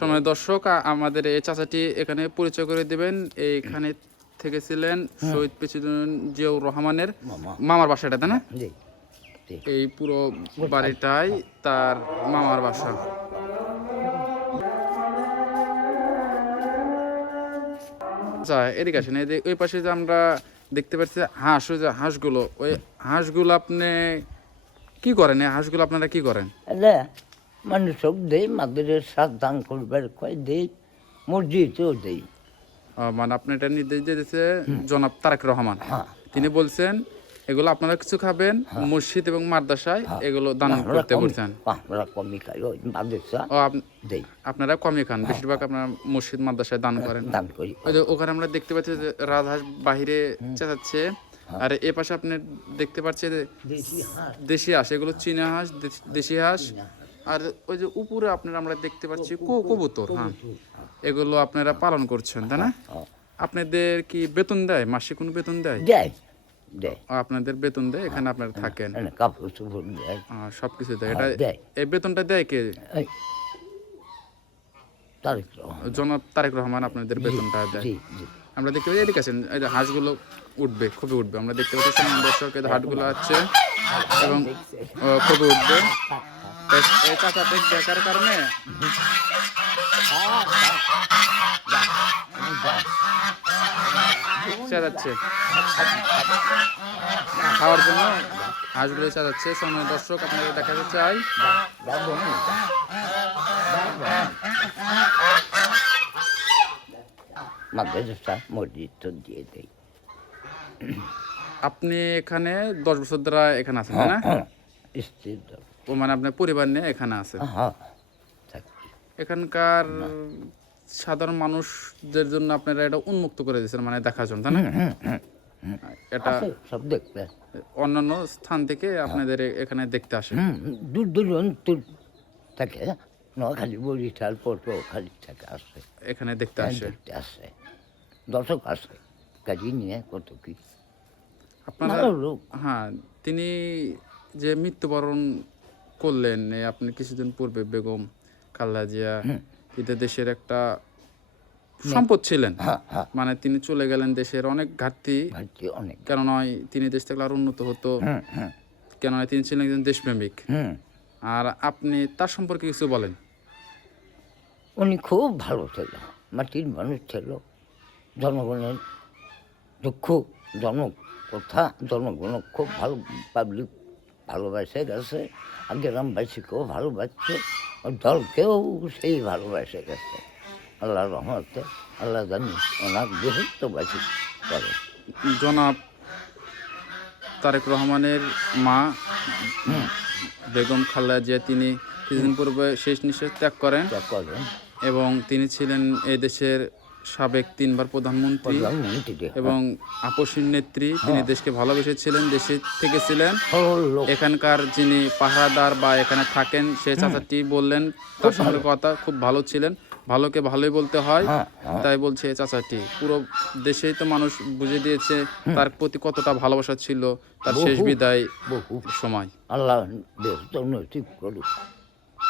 সময় দর্শক আমাদের এই চাচাটি এখানে পরিচয় করে দিবেন। এইখানে থেকে ছিলেন শহীদ প্রেসিডেন্ট জিয়াউর রহমানের মামার বাসাটা তাই না? এই পুরো বাড়িটাই তার মামার বাসা। আচ্ছা এদিকে আসেন এই যে- ওই পাশে যে আমরা দেখতে পাচ্ছি হাঁস ওই যে হাঁসগুলো ওই হাঁসগুলো আপনি কি করেন? এই হাঁসগুলো আপনারা কি করেন? এটা মানুষক দেই মাদের সাত দান করবার কয় দেই মসজিদেও দেই। মানে আপনি এটা নির্দেশ দিয়েছে জনাব তারেক রহমান। হ্যাঁ। তিনি বলছেন এগুলো আপনারা কিছু খাবেন মসজিদ এবং মাদ্রাসায় এগুলো দান করতে বলছেন। আমরা কমই খাই ওই মাদ্রাসা দেই। আপনারা কমই খান বেশিরভাগ আপনারা মসজিদ মাদ্রাসায় দান করেন। দান করি। ওখানে আমরা দেখতে পাচ্ছি যে রাজহাঁস বাহিরে চেঁচাচ্ছে আর এ পাশে আপনি দেখতে পাচ্ছেন যে দেশি হাঁস। দেশি হাঁস এগুলো চীনা হাঁস দেশি হাঁস। আর ওই যে উপরে আপনারা আমরা দেখতে পাচ্ছি কো- কবুতর হ্যাঁ। এগুলো আপনারা পালন করছেন তাই না? হ্যাঁ। আপনাদের কি বেতন দেয়? মাসে কোনো বেতন দেয়? দেয় আপনাদের বেতন দেয়? এখানে আপনারা থাকেন। সব কিছু দেয়। এটা হ্যাঁ, এই বেতনটা দেয় কে। জনাব তারেক রহমান আপনাদের বেতনটা দেয়। আমরা দেখতে পাচ্ছি এদিকে আছেন। এই যে হাঁসগুলো উঠবে খুবই উঠবে। আমরা দেখতে পাচ্ছি দর্শক হাটগুলো আছে এবং খুবই উঠবে। এই- চাচা পেট দেখার কারণে। খাওয়ার জন্য হাঁসগুলো চেঁচাচ্ছে। সামনে দর্শক আপনাদের দেখাতে চাই। মাদ্রাসা মসজিদ তো দিয়ে দেই। আপনি এখানে দশ বছর ধরে এখানে আছেন না? হ্যাঁ স্ত্রীর দর- ও মানে আপনার পরিবার নিয়ে এখানে আছে। হ্যাঁ এখানকার সাধারণ মানুষদের জন্য আপনারা এটা উন্মুক্ত করে দিয়েছেন মানে দেখার জন্য তাই না? এটা সব দেখবে। অন্যান্য স্থান থেকে আপনাদের এখানে দেখতে আসে। দূর দূরান্ত থাকে নোয়াখালী বরিশাল পটুয়াখালী থেকে আসে। এখানে দেখতে আসে। দেখতে আসে। দর্শক আসে কাজী নিয়ে কত কি। আপনারা হ্যাঁ তিনি যে মৃত্যুবরণ করলেন আপনি কিছুদিন পূর্বে বেগম খালেদা জিয়া তিনি দেশের একটা সম্পদ ছিলেন। হ্যাঁ হ্যাঁ। মানে তিনি চলে গেলেন দেশের অনেক ঘাটতি। কেননা তিনি দেশ থেকে আরও উন্নত হতো। কেননা তিনি ছিলেন একজন দেশপ্রেমিক। আর আপনি তার সম্পর্কে কিছু বলেন? উনি খুব ভালো ছিল মাটির মানুষ ছিল। জনগণের দুঃখ জন কথা জনগণ খুব ভালো পাবলিক ভালোবাসে গেছে। আর গ্রামবাসীকেও ভালোবাসছে আর দলকেও সেই ভালোবাসে গেছে। আল্লাহ রহমতে আল্লাহ জানি ওনার বৃহত্তবাসী করে। জনাব তারেক রহমানের মা বেগম খাল্লা জিয়া তিনি কিছুদিন পূর্বে শেষ নিঃশ্বাস ত্যাগ করেন যা করেন। এবং তিনি ছিলেন এই দেশের সাবেক তিনবার প্রধানমন্ত্রী এবং আপসীর নেত্রী তিনি দেশকে ভালোবেসেছিলেন দেশে থেকে ছিলেন এখানকার যিনি পাহারাদার বা এখানে থাকেন সে চাচাটি বললেন তার সঙ্গে কথা খুব ভালো ছিলেন। ভালোকে ভালোই বলতে হয় হ্যাঁ হ্যাঁ। তাই বলছে চাচাটি। পুরো দেশেই তো মানুষ বুঝে দিয়েছে তার প্রতি কতটা ভালোবাসা ছিল তার শেষ বিদায় বহু। সময়। আল্লাহ করুক।